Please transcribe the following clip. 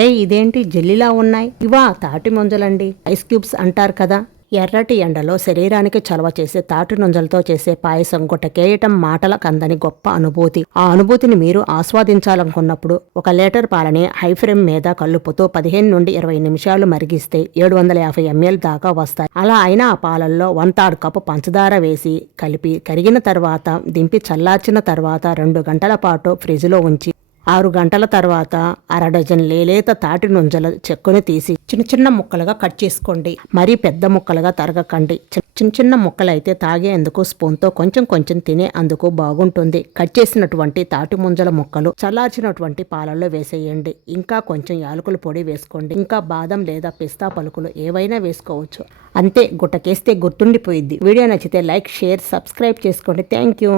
ఇదేంటి జెల్లీలా ఉన్నాయి? ఇవా తాటి ముంజలండి, ఐస్ క్యూబ్స్ అంటారు కదా. ఎర్రటి ఎండలో శరీరానికి చలవ చేసే తాటి నుంజలతో చేసే పాయసం గుట్టకేయటం మాటల కందని గొప్ప అనుభూతి. ఆ అనుభూతిని మీరు ఆస్వాదించాలనుకున్నప్పుడు 1 లీటర్ పాలని హై ఫ్లేమ్ మీద కలుపుతూ 15 నుండి 20 నిమిషాలు మరిగిస్తే 750 ml దాకా వస్తాయి. అలా అయినా ఆ పాలల్లో 1/3 కప్పు పంచదార వేసి కలిపి కరిగిన తర్వాత దింపి చల్లార్చిన తర్వాత 2 గంటల పాటు ఫ్రిడ్జ్లో ఉంచి 6 గంటల తర్వాత 1/2 డజన్ లేలేత తాటి నుంజల చెక్కుని తీసి చిన్న చిన్న ముక్కలుగా కట్ చేసుకోండి. మరీ పెద్ద ముక్కలుగా తరగకండి. చిన్న చిన్న ముక్కలైతే తాగేందుకు స్పూన్తో కొంచెం కొంచెం తినే అందుకు బాగుంటుంది. కట్ చేసినటువంటి తాటి ముంజల ముక్కలు చల్లార్చినటువంటి పాలల్లో వేసేయండి. ఇంకా కొంచెం యాలకుల పొడి వేసుకోండి. ఇంకా బాదం లేదా పిస్తా పలుకులు ఏవైనా వేసుకోవచ్చు. అంతే, గుట్టకేస్తే గుర్తుండిపోయిద్ది. వీడియో నచ్చితే లైక్, షేర్, సబ్స్క్రైబ్ చేసుకోండి. Thank you.